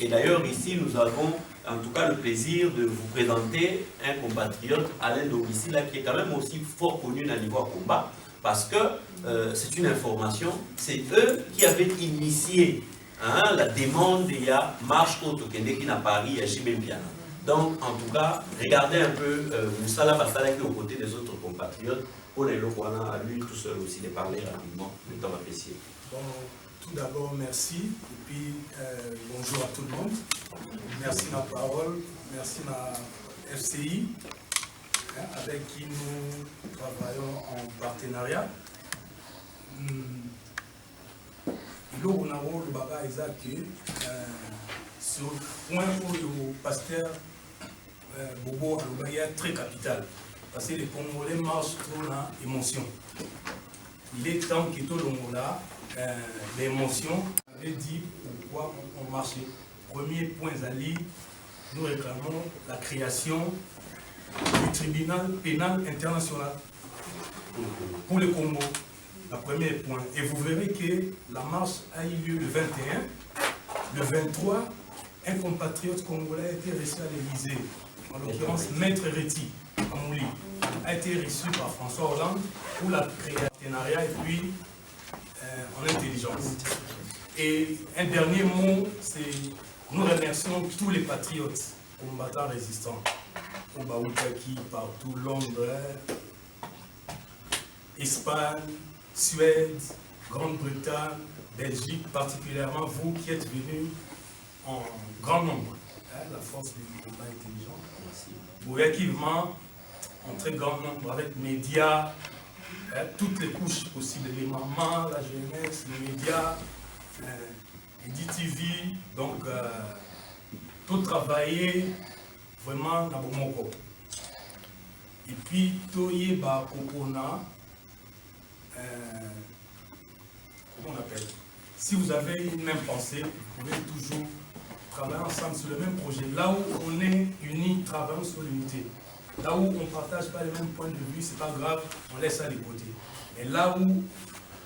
Et d'ailleurs, ici, nous avons en tout cas le plaisir de vous présenter un compatriote, Alain Domissi, qui est quand même aussi fort connu dans le niveau combat, parce que c'est une information, c'est eux qui avaient initié la demande de la marche contre Kendeki à Paris à Chibembiana. Donc, en tout cas, regardez un peu Moussala Bastala qui est aux côtés des autres compatriotes. On est là, à lui tout seul aussi de parler rapidement. Le temps apprécié. Bon, tout d'abord, merci. Et puis, bonjour à tout le monde. Merci de la parole. Merci de la FCI, avec qui nous travaillons en partenariat. Là, on a le bagage Isaac sur le point où le pasteur Bobo a très capital. Parce que les Congolais marchent trop dans l'émotion. Il est temps que tout le monde a l'émotion. On avait dit pourquoi on marchait. Premier point Zali, nous réclamons la création du tribunal pénal international pour le Congo. Le premier point. Et vous verrez que la marche a eu lieu le 21. Le 23, un compatriote congolais a été reçu à l'Élysée. En l'occurrence, Maître Reti Amouli a été reçu par François Hollande pour la création partenariat et puis en intelligence. Et un dernier mot, c'est nous remercions tous les patriotes, combattants résistants, au Baoutaki, partout, Londres, Espagne, Suède, Grande-Bretagne, Belgique, particulièrement vous qui êtes venus en grand nombre. La force du combat intelligent. Bouyakivement, en très grand nombre avec les médias, toutes les couches possibles, les mamans, la jeunesse, les médias, les DTV, donc tout travailler vraiment dans Bomoko. Et puis, Toye Bakopona, comment on appelle? Si vous avez une même pensée, vous pouvez toujours travailler ensemble sur le même projet. Là où on est unis, travaillons sur l'unité. Là où on ne partage pas les mêmes points de vue, ce n'est pas grave, on laisse ça de côté. Mais là où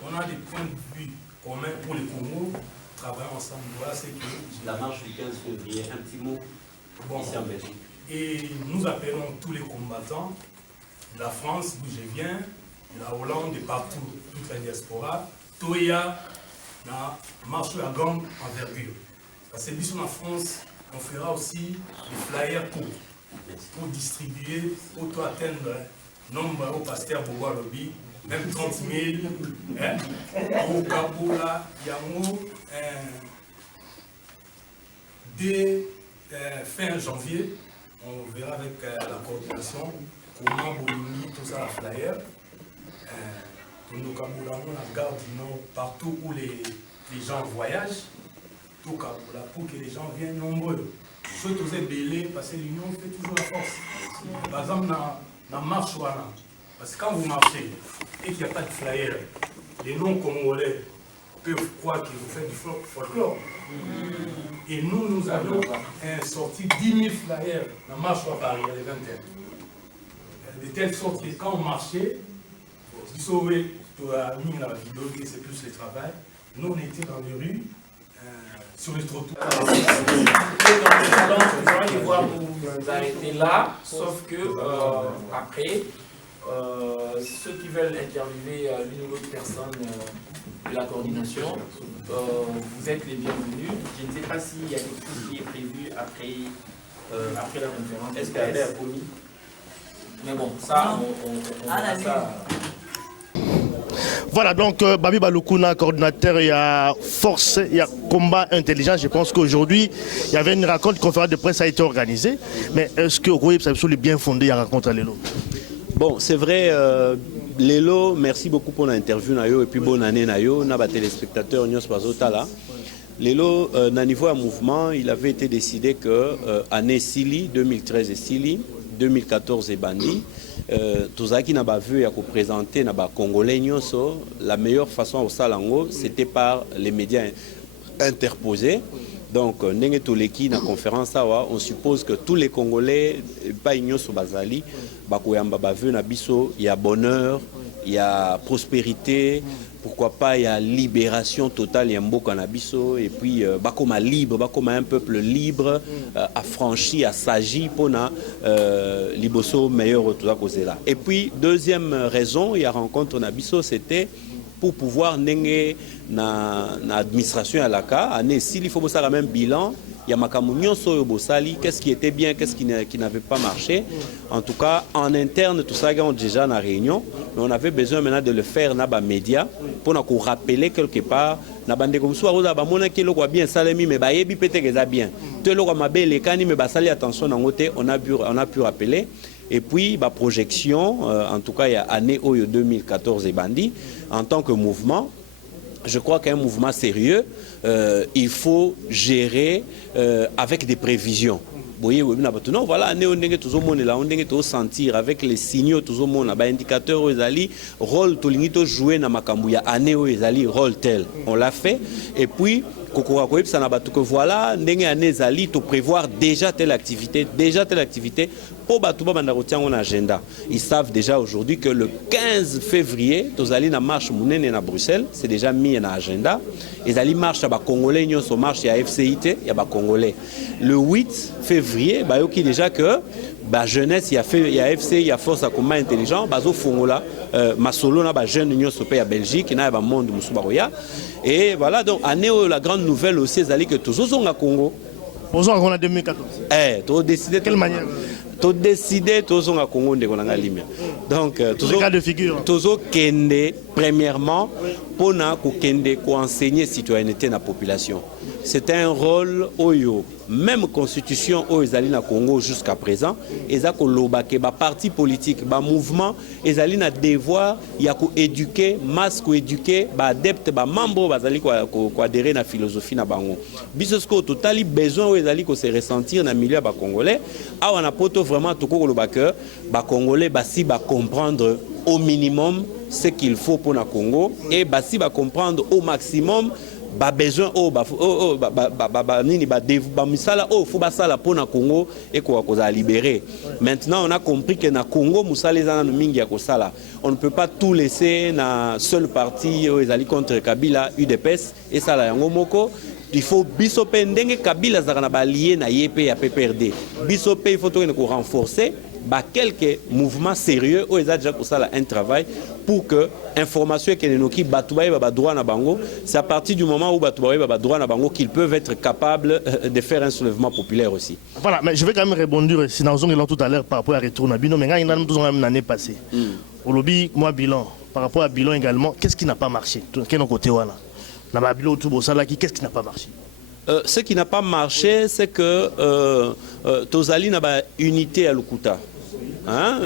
on a des points de vue communs pour le Congo, travaillons ensemble. Voilà, c'est que... La marche du 15 février, un petit mot ici en Belgique. Et nous appelons tous les combattants de la France, d'où je viens, de la Hollande et partout, toute la diaspora, Toya, la marche à grande envergure. Parce que nous, en France, on fera aussi des flyers pour distribuer, pour atteindre nombre au pasteur Bobo Lobby, même 30 000, au Kaboula, Yango, dès fin janvier, on verra avec la coordination comment Bolini, tout ça, la flyer, au Kaboula, la gare du Nord, partout où les gens voyagent, tout Kaboula, pour que les gens viennent nombreux. Je suis tous belé parce que l'union fait toujours la force. Par exemple, dans la marche, parce que quand vous marchez et qu'il n'y a pas de flyer, les non-congolais peuvent croire que vous faites du folklore. Et nous avons sorti 10 000 flyers dans la marche à Paris, les 21. De telle sorte que quand on marchait, vous savez, c'est plus le travail, nous on était dans les rues, sur les trottoirs. Nous allons devoir nous arrêter là, sauf que après, ceux qui veulent interviewer l'une ou l'autre personne de la coordination, vous êtes les bienvenus. Je ne sais pas s'il y a quelque chose qui est prévu après la conférence. Est-ce qu'elle est commis? Mais bon, ça, on verra ça. Voilà, donc Babi Balukuna, coordinateur, il y a force, il y a combat intelligent. Je pense qu'aujourd'hui, il y avait une rencontre, une conférence de presse a été organisée. Mais est-ce que Roy est bien fondé à rencontrer Lelo? Bon, c'est vrai, Lelo, merci beaucoup pour l'interview et puis bonne année Nayo, na ba téléspectateurs Nyos Bazotala. Lelo, na niveau à mouvement, il avait été décidé que année Sili 2013 et Sili 2014 et Bandi. Tout ça qui n'a pas vu à présenter n'a pas congolais nyonso, la meilleure façon au salango c'était par les médias interposés. Donc n'engé toleki na conférence on suppose que tous les congolais pas nyonso bazali bakoyamba ba vu na biso il y a bonheur il y a prospérité, pourquoi pas, il y a libération totale, il y a Mboka Nabiso, et puis Bakoma libre, Bakoma un peuple libre, affranchi, assagi, pour Liboso meilleur tout à cause là. Et puis, deuxième raison, il y a rencontre Nabiso, c'était pour pouvoir n'engue na administration à la cas, s'il faut ça même bilan. Il y a Makamounion sur Bosali, qu'est-ce qui était bien, qu'est-ce qui n'avait pas marché. En tout cas, en interne, tout ça, on déjà dans la réunion, mais on avait besoin maintenant de le faire dans les médias pour nous rappeler quelque part. Na bande comme ça, on a bien salami, mais bayebi peut-être bien. Tout le monde les cani, mais basali attention dans côté, on a pu rappeler. Et puis, bah projection, en tout cas, il y a année 2014 et bandi en tant que mouvement. Je crois qu'un mouvement sérieux, il faut gérer avec des prévisions. Non, voilà, on sentir avec les signaux, les indicateurs, rôle jouer dans Makambuya, rôle tel. On l'a fait. Et puis, que voilà, to prévoir déjà telle activité pour un agenda. Ils savent déjà aujourd'hui que le 15 février, ils allons na marche à Bruxelles, c'est déjà mis en agenda. Ils allons marcher à Congolais, ils sont marche à FCIT, il y a Congolais. Le 8 février, bah ok déjà que bah jeunesse, il y a FC, il y a force à combat intelligent, bah zo fongola, masolo na bah jeune union sopé à Belgique, na ba monde musubaroya. Et voilà donc année la grande nouvelle aussi, c'est que tous sont à Congo. Bonjour, on a 2014. Tu as décidé de quelle manière? Tu as décidé tous sont à Congo de la limite. Donc tous cas de figure. Tous kende premièrement pour na ko kende ko enseigner citoyenneté na population. C'est un rôle oyo même constitution aux Ezali na Congo jusqu'à présent, ezako lobake ba parti politique, ba mouvement, ezali na devoir ya ko éduquer, masse ko éduquer, ba adepte, ba membre bazali ko adhérer na philosophie na bango. Bisosko totali besoin aux Ezali ko se ressentir na milieu ba congolais, a on a poto vraiment tout ko lobake, ba congolais ba si ba comprendre au minimum ce qu'il faut pour na Congo et ba si ba comprendre au maximum ba besoin misala faut basala pour na Congo et quoi libérer. Maintenant on a compris que na Congo musala ezana mingi ya kosala. On ne peut pas tout laisser na seul parti ezali contre Kabila UDPS et sala yango moko. Il faut bisope ndenge Kabila zana ba lié na YP ya PPRD. Bisope il faut tout renforcer. Bah, quelques mouvements sérieux où ils ont déjà un travail pour que l'information que nous qui droit na bango, c'est à partir du moment où droit na bango qu'ils peuvent être capables de faire un soulèvement populaire aussi. Voilà, mais je vais quand même répondre si nous avons tout à l'heure par rapport à retour na bilan, mais il y a une année passée. Au lobby, moi bilan, par rapport à bilan également, qu'est-ce qui n'a pas marché? Quel est côté là? Qu'est-ce qui n'a pas marché? Ce qui n'a pas marché, c'est que Tozali n'a pas unité à Lukuta. Hein?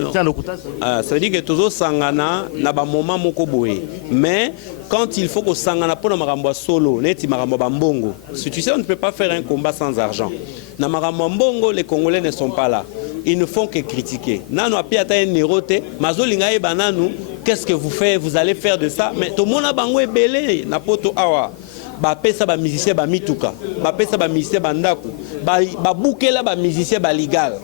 Ça veut dire que Tozo Sangana n'a pas moment mokoboé. Mais quand il faut que Sangana pour Marambo solo, neti Marambo Bambongo. Si tu sais, on ne peut pas faire un combat sans argent. Na Marambo Mbongo, les Congolais ne sont pas là. Ils ne font que critiquer. Nano a piata un néroté, Mazolinga et Bananu, qu'est-ce que vous faites? Vous allez faire de ça? Mais tout le monde a bangoué belé, na poto awa. Ba pesa ba musicien ba mituka, ba pesa ba musicien ba ndaku, ba bukela ba musicien ba legal,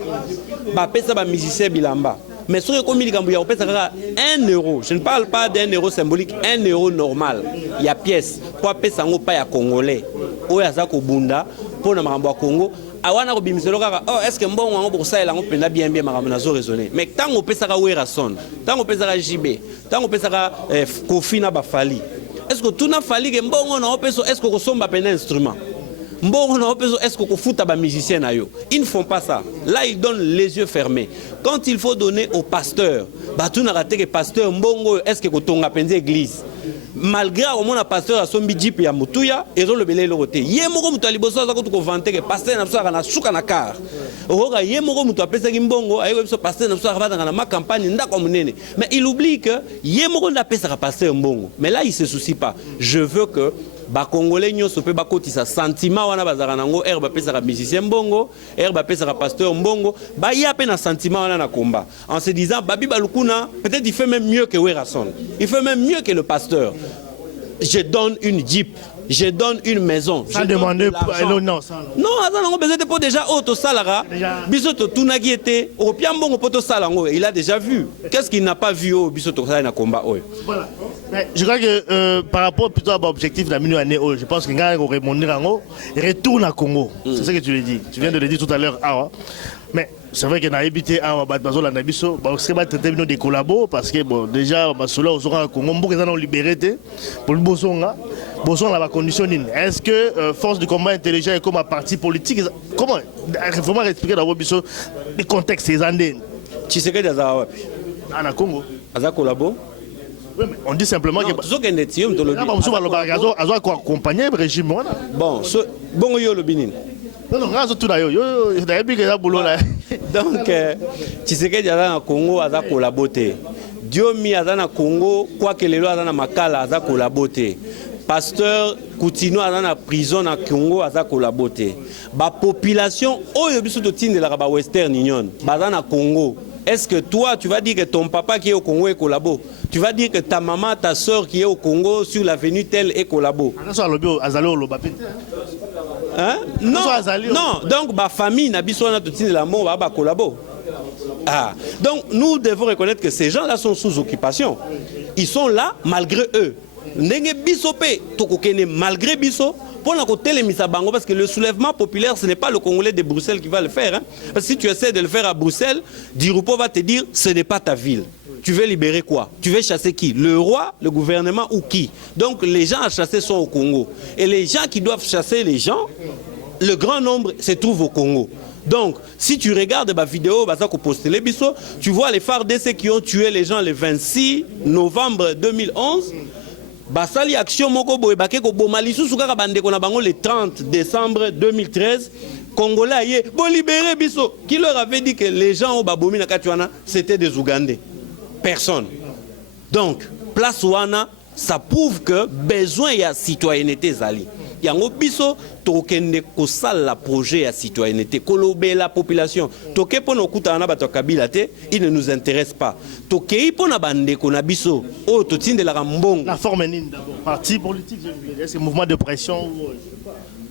ba pesa ba musicien bilamba. Mais sur le commis likambu ya pesa kaka 1 euro. Je ne parle pas d'1 euro symbolique, 1 euro normal. Il y a pièce pour pesa ngo pa ya congolais. Oya za ko bunda pour na makambo ya Congo. Awana ko bimiselo kaka oh est-ce que mbongo ngo pour ça il a ngopenda bien makambo na zo raisonner. Mais tango pesa ka wera son, tango pesa ka JB, tango pesa ka Kofi na Bafali. Est-ce que tout n'a fallu que mbongo na opeso est-ce que kosomba pena instrument? Mbongo na opeso est-ce que kofuta ba musicien na yo? Ils ne font pas ça. Là ils donnent les yeux fermés. Quand il faut donner au pasteur, bah tout n'a raté que pasteur mbongo est-ce que kotonga penze église? Malgré au moins pasteur a sombi jeep ya mutuya ezo le belé lokote. Ye moko mutu aliboso za ko vanter que pasteur na so na suka na car. Oga ye moko mutu apesa ki mbongo ayo biso pasteur na so avanda na ma campagne ndako munene. Mais il oublie que ye moko na pesa ka pasteur mbongo. Mais là il se soucie pas. Je veux que ba congolais nyonso pe ba kotisa sentiment wana bazaka nango ba pesa ka musicien mbongo, ba pesa ka pasteur mbongo, ba ya pe na sentiment wana na combat. En se disant Babi Balukuna, peut-être il fait même mieux que Werason. Il fait même mieux que le pasteur. Je donne une jeep je donne une maison. Sans demander non, non, on a besoin de pour déjà auto salara. Bisoto tunagi était au piambon poto salango, il a déjà vu. Qu'est-ce qu'il n'a pas vu au bisoto ça na combat. Voilà. Mais je crois que par rapport plutôt à l'objectif de la minute année, je pense qu'il y a un retourne à Congo. C'est ce que tu le dis. Tu viens de le dire tout à l'heure. Mais c'est vrai qu'on a habité à Bazo la Nabiso, c'est pas traiter des collabos parce que bon déjà cela au Congo, beaucoup ont libéré pour le Bosonga. Bosonga la condition. Est-ce que force du combat intelligent est comme un parti politique? Comment vraiment expliquer d'abord les contextes ces années? Tu sais que Daza wapi? À Congo. Aza collabo? Oui, mais on dit simplement que ce que n'est pas accompagner le régime. Bon, bon yo le binin. Non, tout d'ailleurs. Donc, tu sais que dans Congo, il y a collaboré. Dieu mi a dans Congo, quoi que les lois dans Makala, il a collaboré. Pasteur Coutinho a dans la prison dans Congo, il a collaboré. La population, oh, il y a besoin de de la Western Union, dans Congo. Est-ce que toi, tu vas dire que ton papa qui est au Congo est collabo? Tu vas dire que ta maman, ta soeur qui est au Congo sur l'avenue telle est collabo? Hein? Non, non, donc ma famille n'a pas de la mort, va collabo. Donc nous devons reconnaître que ces gens-là sont sous occupation. Ils sont là malgré eux. Malgré Bisso, parce que le soulèvement populaire, ce n'est pas le Congolais de Bruxelles qui va le faire. Hein? Parce que si tu essaies de le faire à Bruxelles, Dirupo va te dire ce n'est pas ta ville. Tu veux libérer quoi? Tu veux chasser qui? Le roi, le gouvernement ou qui? Donc les gens à chasser sont au Congo. Et les gens qui doivent chasser les gens, le grand nombre se trouve au Congo. Donc, si tu regardes ma vidéo, tu vois les FARDC qui ont tué les gens le 26 novembre 2011. Basali action moko boye bakeko bomali susukaka bandeko na bango le 30 décembre 2013. Congolais yé bo libérer biso. Qui leur avait dit que les gens au babomi na katuana c'était des Ougandais? Personne. Donc, place wana, ça prouve que besoin y a citoyenneté zali. Yango biso tokende kosala la projet à citoyenneté kolobe la population toke pono kutana bato kabila te, il ne nous intéresse pas. Tokei pona bande kona biso o totinde la mbongo. La forme nini d'abord? Parti politique, c'est mouvement de pression ou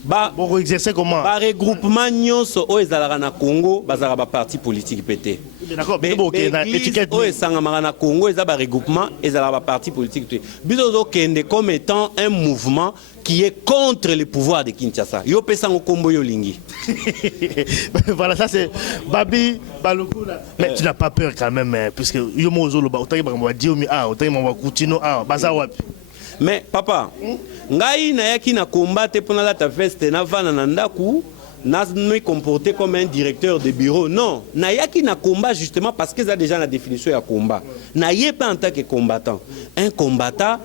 bon exercer comment? Ba regroupement nyonso o ezalaka na Congo bazaka ba parti politique pété. D'accord, mais bon étiquette o esanga na Congo ezaba ba regroupement ezalaka ba parti politique pété. Biso zo kende comme étant un mouvement qui est contre le pouvoir de Kinshasa. Yo pesango kombo yo lingi. Voilà, ça c'est Babi Balokuna. Mais tu n'as pas peur quand même puisque yo mozo lo ba otaki ba dire mi otaki ma Coutinho baza wapi? Mais papa, ngai na yaki na combattre pour la ta veste na vana na ndaku na me comporter comme un directeur de bureau. Non, na yaki na combat justement parce que ça déjà la définition ya combat. Na yé pas en tant que combattant. Un combattant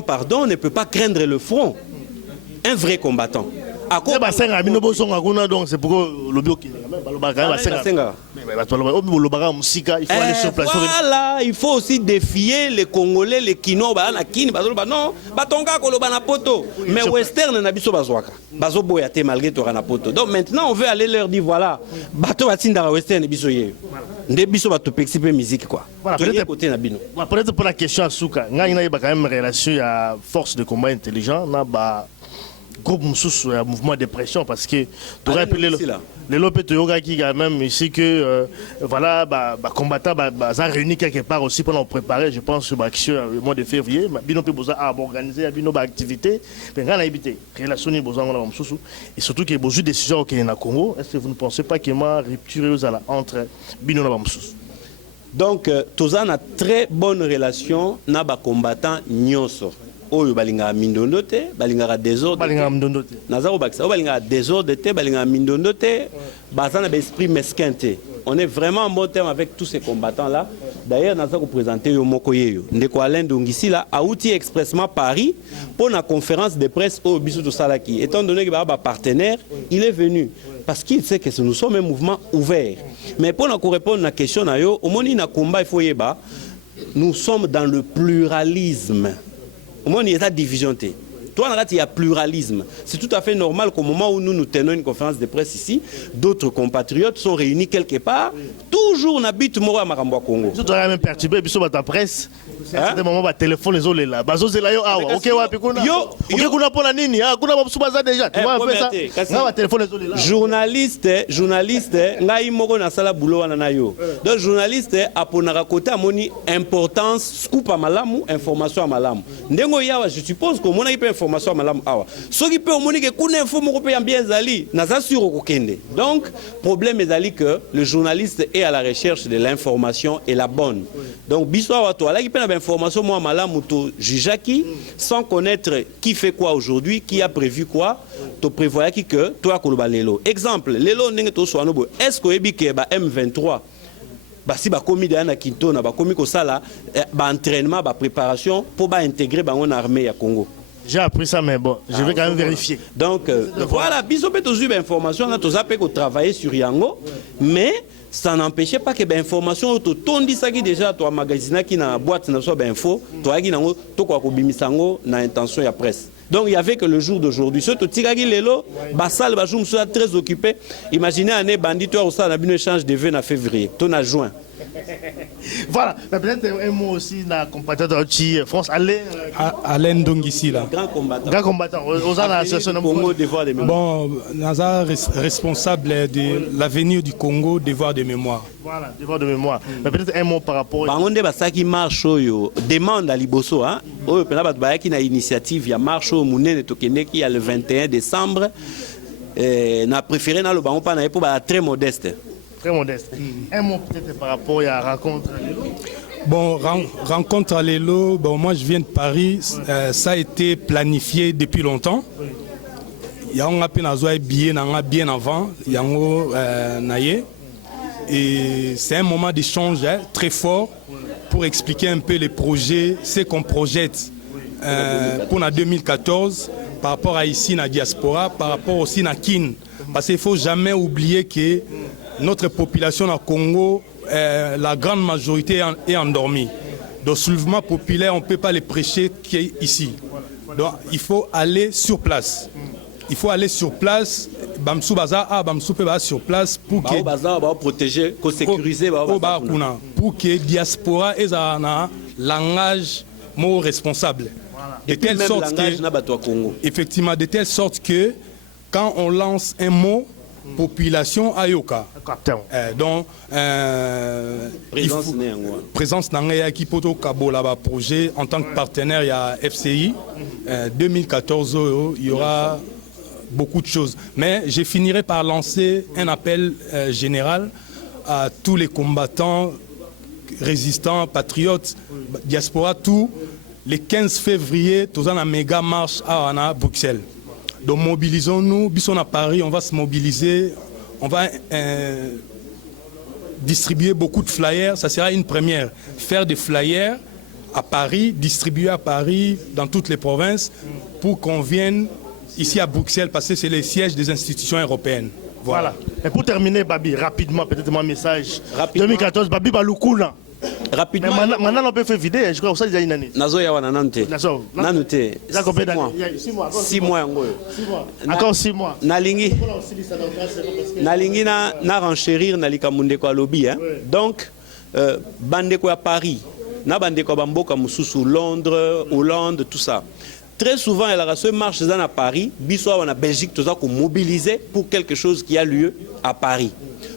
pardon, ne peut pas craindre le front. Un vrai combattant. Donc c'est pourquoi le bio qui voilà, il faut aussi défier les Congolais, les Kino, non, mais Western n'a biso bazwaka. Bazo boyate malgré to na poto. Donc maintenant on veut aller leur dire voilà, bato batinda Western biso ye. Nde biso bato pexiper musique quoi. Peut-être pour la question à Souka, il y a quand même relation à force de combat intelligent na ba groupe sous mouvement de pression parce que tu aurais pu les lopes yoga qui quand même ici que voilà combattant ça réuni quelque part aussi pour nous préparer je pense sur l'action le mois de février bino pe besoin à organiser bino activité mais quand habité relation ni besoin et surtout que besoin décision au na Congo est-ce que vous ne pensez pas qu'il y a une rupture entre bino na bamsusu? Donc tous on a très bonne relation na ba combattant nyonso oyo balinga mindondo te balinga désordre balinga mindondo te nazaro bakisa balinga désordre te balinga mindondo te bazana ba esprit mesquin te. On est vraiment en bon terme avec tous ces combattants là. D'ailleurs nazako présenter yo moko yeyo ndeko Alain Dongisi là a outil expressement Paris pour la conférence de presse au biso to salaki étant donné que ba partenaire il est venu parce qu'il sait que nous sommes un mouvement ouvert. Mais pour nous répondre à la question na yo au moni na combat il faut yeba nous sommes dans le pluralisme. Au moins, il y a division. Toi, il y a pluralisme. C'est tout à fait normal qu'au moment où nous tenons une conférence de presse ici, d'autres compatriotes sont réunis quelque part. Toujours, on habite Moro à Marambo Congo. Tu dois même perturber, puis sur ta presse. À un moment, téléphone les autres là. Bazo c'est là yo awa. Ok wa pikuna. Yo kuna pour la nini. Kuna babusubaza déjà. Tu vois un peu ça. Na téléphone les autres là. Journaliste, ngai moko na sala boulot wana na yo. Donc journaliste aponaka côté amoni importance scoop à malamu, information à malamu. Ndengo yawa je suppose que mona ipe information à malamu awa. Soki pe omoni ke kuna info moko pe bien zali, na za sur kokende. Donc problème ezali que le journaliste est à la recherche de l'information et la bonne. Donc biso awa to ala ki pe na information moi malamu to jujaki sans connaître qui fait quoi aujourd'hui, qui a prévu quoi, to prévoya ki que toi koloba lelo. Exemple, lelo ndenge to so anobo, est-ce que ebike ba M23 si ba komi de na Kintona ba komi ko sala ba entraînement ba préparation pour ba intégrer ba en armée ya Congo. J'ai appris ça mais bon, je vais quand même vérifier. Donc voilà, biso pe to zu ba information na to za pe ko travailler sur yango, mais ça n'empêchait pas que l'information tondisaki déjà toi magazine qui na boîte na so ba info to agi nango to kwa ko bimisango na intention ya presse. Donc il y avait que le jour d'aujourd'hui. Ce tigagi lelo, basal bajum soit très occupé. Imaginez année bandit toi au ça na bin échange de vœux en février. Ton a juin. Voilà, peut-être un mot aussi dans compatriote de France Alain Dongisi là. Grand combattant. Grand combattant. Aux associations Congo devoir de mémoire. Bon, Naza responsable de l'avenir du Congo devoir de mémoire. Voilà, devoir de mémoire. Mais peut-être un mot par rapport. Bangonde basaki marche yo demande à Liboso hein. Oyo pena bat bayaki na initiative ya marche au munene tokende ki ya le 21 décembre. Na préféré na lo bango pa na pour ba très modeste. Très modeste. Un mot peut-être par rapport à la rencontre à Lelo. Bon, rencontre à Lelo, bon, moi je viens de Paris, ça a été planifié depuis longtemps. Il y a un billet bien avant, il y a un et c'est un moment d'échange très fort pour expliquer un peu les projets, ce qu'on projette pour la 2014 par rapport à ici, la diaspora, par rapport aussi à Kin. Parce qu'il ne faut jamais oublier que notre population au Congo, la grande majorité est endormie. Donc, soulèvement populaire, on ne peut pas les prêcher ici. Donc, il faut aller sur place. Il faut aller sur place. Bamsou Baza, Bamsou Peba sur place pour que protéger, sécuriser, pour que diaspora ait un langage mot responsable. De telle sorte que, effectivement, de telle sorte que quand on lance un mot, population ayoka. Donc présence nangaya qui poto kabola ba projet en tant que partenaire il y a FCI 2014 il y aura beaucoup de choses, mais je finirai par lancer un appel général à tous les combattants résistants, patriotes, diaspora, tout les 15 février tous en méga marche à Bruxelles. Donc mobilisons-nous, bisons à Paris, on va se mobiliser, on va distribuer beaucoup de flyers, ça sera une première. Faire des flyers à Paris, distribuer à Paris, dans toutes les provinces, pour qu'on vienne ici à Bruxelles, parce que c'est le siège des institutions européennes. Voilà. Et pour terminer, Babi, rapidement, peut-être mon message. Rapidement. 2014, Babi Baloukuna. Rapidement. Maintenant, on peut faire vidéo, je crois que ça, il y a une année. Nazo ya wana nante. Nazo. Nanute. 6 mois. 6 mois ngoyo. Encore 6 mois. Nalingi na renchérir na likamunde kwa lobby hein. Donc bande kwa Paris, na bande kwa bamboka mususu Londres, Hollande, tout ça. Très souvent, il y a ce marche à Paris, biso en Belgique, tout ça qu'on mobiliser pour quelque chose qui a lieu à Paris.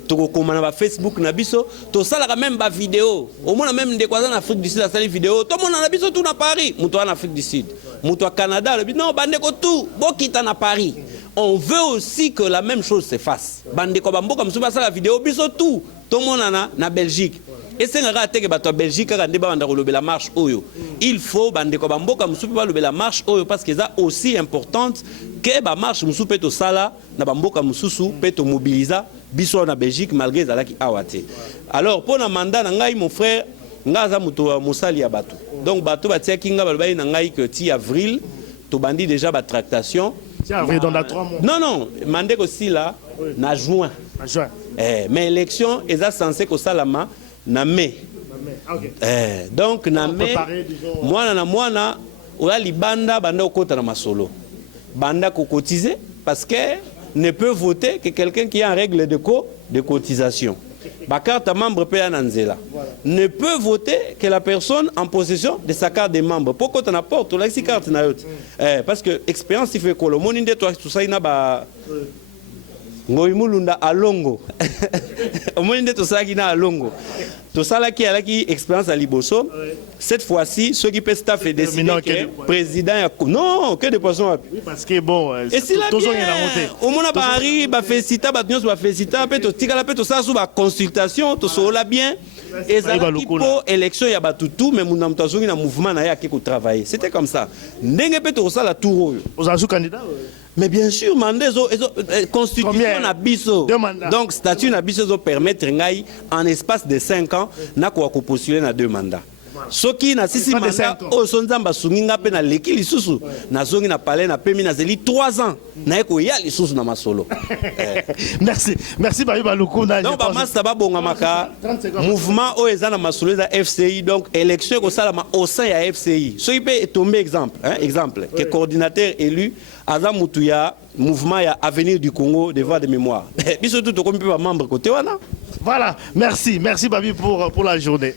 Comme on a Facebook, na biso, tout ça la même ba vidéo. Au moins même des quoi en Afrique du Sud, la vidéo. Tout le monde en a biso tout à Paris, mouto en Afrique du Sud, mouto au Canada, non bande ko tout, bokita na Paris. On veut aussi que la même chose se fasse. Bande ko bambo comme ça la vidéo biso tout le monde en a Belgique. Et c'est un raté que la Belgique a la marche oyo. Il faut la marche oyo parce que c'est aussi importante que la marche musupe to sala na bamboka mususu peut to mobiliser biso na Belgique malgré zalaki awate. Alors pour na mandat na ngai mon frère ngaza muto musali ya bato. Donc bato batia kinga balbai na ngai que ti avril to bandi déjà ba tractation. Ti avril dans 3 mois. Non, mandé aussi là na juin. Na juin. Mais élection est censé que salama na mai. Okay. Donc na mai mwana na mwana oya libanda banda okota na masolo. banda ko cotiser parce que ne peut voter que quelqu'un qui est en règle de cotisation. Ma carte membre Nanzela ne peut voter que la personne en possession de sa carte de membre. Pourquoi tu n'apportes la carte parce que expérience il fait que le monde de toi tout ça il n'a pas ngoimulunda alongo. Au monde de tout ça qui n'a alongo. Tout ça là qui a expérience à Liboso. Cette fois-ci, ceux qui peuvent staff et décider que président non que de poissons. Oui, parce que bon, et si la au monde a arrivé, bah félicita, bah nous va félicita, peut tout tika la peut tout ça sous consultation, tout ça là bien. Et ça qui pour élection il y a bah tout mais mon amtazongi na mouvement na ya qui travailler. C'était comme ça. Ndenge peut tout ça la tour. Aux azou candidats. Mais bien sûr, constitution na biso. Donc statut na biso permettre ngai en espace de 5 ans na ko postuler na 2 mandats. Soki na sisi mandat o sonzamba sunginga pe na leki lisusu na zongi na palais na pemi na zeli 3 ans na eko ya lisusu na masolo. Merci Babi Balukuna. Donc ba masta ba bonga maka mouvement o eza na masolo za FCI donc élection ko sala ma au sein ya FCI. So il peut tomber exemple que coordinateur élu Aza Mutuya mouvement ya avenir du Congo devoir de mémoire. Biso tout ko membre côté wana. Voilà, merci Babi pour la journée.